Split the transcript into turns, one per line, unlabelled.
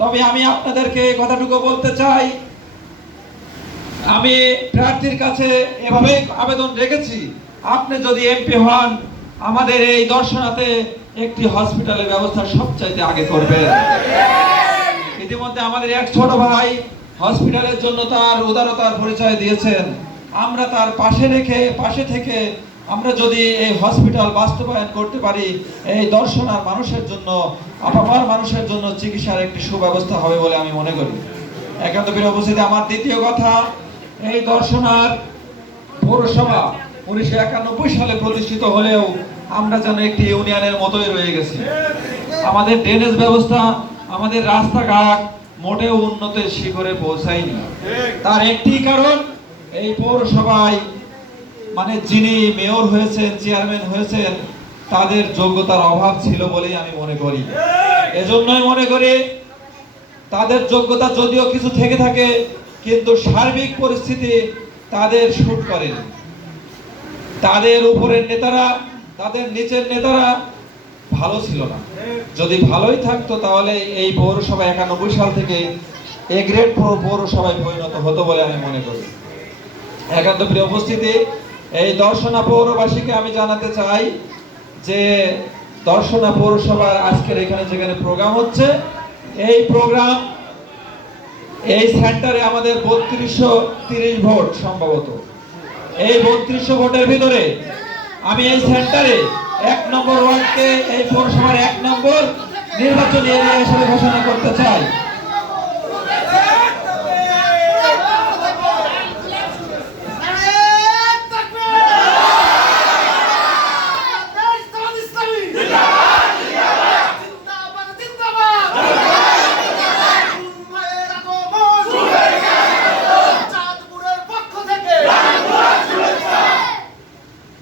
তবে আমি আপনাদেরকে কথাটুকু বলতে চাই। আমি প্রার্থীর কাছে এভাবে আবেদন রেখেছি, আপনি যদি এমপি হন, আমাদের এই দর্শনাতে একটি হসপিটালের ব্যবস্থা সবচাইতে আগে করবেন। ইতিমধ্যে আমাদের এক ছোট ভাই হসপিটালের জন্য তার উদারতার পরিচয় দিয়েছেন। আমরা তার পাশে রেখে, পাশে থেকে আমরা যদি এই হসপিটাল বাস্তবায়ন করতে পারি, এই দর্শন আর মানুষের জন্য, আপামার মানুষের জন্য চিকিৎসার একটি সুব্যবস্থা হবে বলে আমি মনে করি। একান্ত বীর উপস্থিতি আমার দ্বিতীয় কথা, এই দর্শনার পৌরসভা উনিশশো একানব্বই সালে প্রতিষ্ঠিত হলেও আমরা যেন একটি ইউনিয়নের মতোই রয়ে গেছি। আমাদের ড্রেনেজ ব্যবস্থা, আমাদের রাস্তাঘাট মোটেও উন্নতের শিখরে পৌঁছায়নি। তার একটি কারণ, এই পৌরসভায় মানে যিনি মেয়র হয়েছেন, চেয়ারম্যান হয়েছেন, তাদের যোগ্যতার অভাব ছিল বলেই আমি মনে করি। এজন্যই মনে করি তাদের যোগ্যতা যদিও কিছু থেকে থাকে, কিন্তু সার্বিক পরিস্থিতি তাদের শুট করেন। তাদের উপরের নেতারা, তাদের নিচের নেতারা ভালো ছিল না। যদি ভালোই থাকতো তাহলে এই পৌরসভা একানব্বই সাল থেকে এ গ্রেড পৌরসভায় পরিণত হতো বলে আমি মনে করি। একান্ত প্রিয় উপস্থিতি এই দর্শনা পৌরবাসীকে আমি জানাতে চাই যে দর্শনা পৌরসভার আজকের এখানে যেখানে প্রোগ্রাম হচ্ছে, এই প্রোগ্রাম এই সেন্টারে আমাদের বত্রিশশো তিরিশ ভোট সম্ভবত। এই বত্রিশশো ভোটের ভিতরে আমি এই সেন্টারে এক নম্বর ওয়ার্ডকে, এই পৌরসভার এক নম্বর নির্বাচনী এরিয়া হিসেবে ঘোষণা করতে চাই।